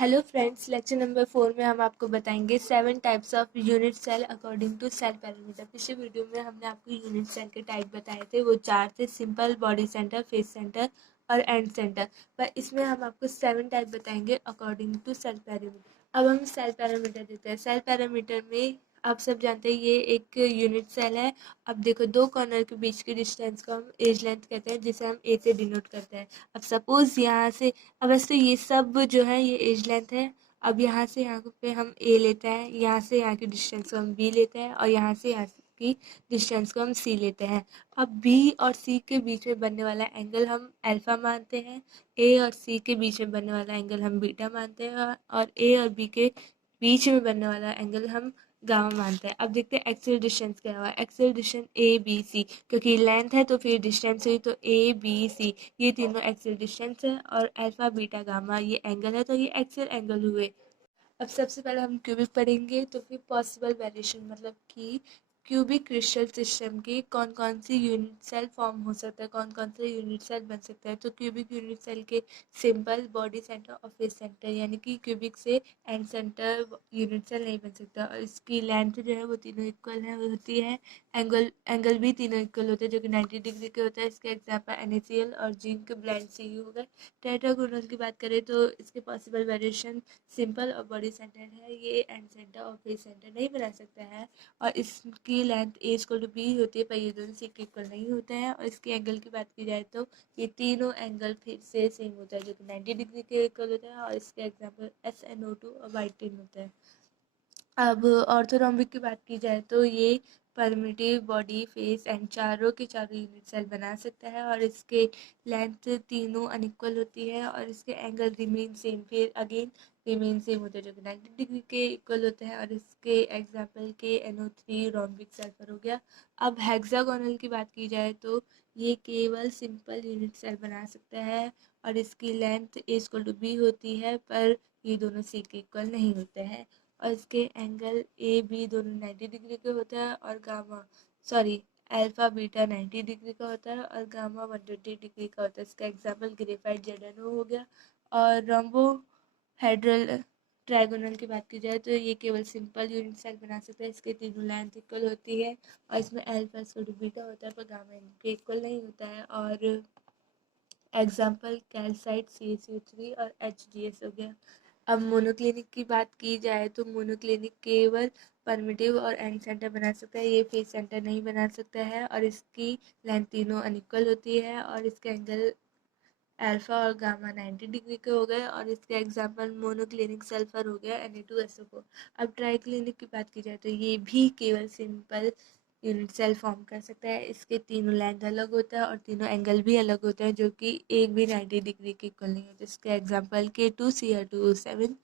Hello friends, lecture number 4 में हम आपको बताएंगे 7 types of unit cell according to cell parameter. पिछले वीडियो में हमने आपको यूनिट सेल के टाइप बताए थे, वो 4 थे: simple, body centre, face centre और एंड सेंटर। पर इसमें हम आपको 7 टाइप बताएंगे अकॉर्डिंग टू सेल पैरामीटर। अब हम सेल पैरामीटर देखते हैं। सेल पैरामीटर में आप सब जानते हैं ये एक यूनिट सेल है। अब देखो, दो कॉर्नर के बीच की डिस्टेंस को हम एज लेंथ कहते हैं, जिसे हम ए से डिनोट करते हैं। अब सपोज यहाँ से, अब वैसे ये सब जो है ये एज लेंथ है। अब यहाँ से यहाँ पे हम ए लेते हैं, यहाँ से यहाँ की डिस्टेंस को हम बी लेते हैं और यहाँ से यहाँ की डिस्टेंस को हम सी लेते हैं। अब बी और सी के बीच में बनने वाला एंगल हम अल्फा मानते हैं, ए और सी के बीच में बनने वाला एंगल हम बीटा मानते हैं और ए और बी के बीच में बनने वाला एंगल हम गामा मानते हैं। अब देखते हैं एक्सियल डिस्टेंस क्या हुआ। Axial distance a b c, क्योंकि लेंथ है तो फिर डिस्टेंस हुई, तो ए बी सी ये तीनों एक्सियल डिस्टेंस है और अल्फा बीटा गामा ये एंगल है, तो ये एक्सियल एंगल हुए। अब सबसे पहले हम क्यूबिक पढ़ेंगे, तो फिर पॉसिबल वेरिएशन मतलब कि क्यूबिक क्रिस्टल सिस्टम की कौन कौन सी यूनिट सेल फॉर्म हो सकता है, कौन कौन से यूनिट सेल बन सकता है। तो क्यूबिक यूनिट सेल के सिंपल, बॉडी सेंटर और फेस सेंटर, यानी कि क्यूबिक से एंड सेंटर यूनिट सेल नहीं बन सकता। और इसकी लेंथ जो है वो तीनों इक्वल है होती है। एंगल भी तीनों इक्वल होते हैं, जो कि 90 डिग्री के होता है। इसके एग्जाम्पल NaCl और जिंक ब्लेंड सी हो गए। टेट्रागोनल की बात करें तो इसके पॉसिबल वेरिएशन सिंपल और बॉडी सेंटर है, ये एंड सेंटर और फेस सेंटर नहीं बना सकता है। और इसकी length a equal to b होती है, पर ये दोनों से इक्वल नहीं होते हैं। और इसके एंगल की बात की जाए तो ये तीनों एंगल फिर से सेम होता है, जो कि 90 डिग्री के इक्वल होता है। और इसके एग्जाम्पल SnO2 और वाइटिन होता है। अब ऑर्थोरोम्बिक की बात की जाए तो ये परमिटिव, बॉडी, फेस एंड चारों के चारों यूनिट सेल बना सकता है। और इसके लेंथ तीनों अनइक्वल होती है और इसके एंगल रिमेन सेम, फिर अगेन रिमेन सेम होते हैं, जो कि 90 डिग्री के इक्वल होते हैं। और इसके एग्जाम्पल के NO3 रोम्बिक सल्फर हो गया। अब हेक्सागोनल की बात की जाए तो ये केवल सिंपल यूनिट सेल बना सकता है और इसकी लेंथ A=B होती है, पर ये दोनों C के इक्वल नहीं होते हैं। और इसके एंगल ए बी दोनों 90 डिग्री के होता है और अल्फा बीटा 90 डिग्री का होता है और गामा 120 डिग्री का होता है। इसका एग्जाम्पल ग्रेफाइट ZnO हो गया। और रोम्बो हेड्रल ट्रायगोनल की बात की जाए तो ये केवल सिंपल यूनिट सेल बना सकता है। इसके तीनों लेंथ इक्वल होती है और इसमें अल्फा बीटा होता है, पर गामा इनके इक्वल नहीं होता है। और एग्जाम्पल कैल्साइट CaCO3 और HGS हो गया। अब मोनोक्लिनिक की बात की जाए तो मोनोक्लिनिक केवल परमिटिव और एंड सेंटर बना सकता है, ये फेस सेंटर नहीं बना सकता है। और इसकी लेंथ तीनों अनइक्वल होती है और इसके एंगल अल्फा और गामा 90 डिग्री के हो गए। और इसके एग्जाम्पल मोनोक्लिनिक सल्फर हो गया Na2SO4। अब ट्राइक्लिनिक की बात की जाए तो ये भी केवल सिंपल यूनिट सेल फॉर्म कर सकता है। इसके तीनों लेंथ अलग होता है और तीनों एंगल भी अलग होते हैं, जो कि एक भी 90 डिग्री के इक्वल नहीं होते। इसके एग्जाम्पल K2Cr2O7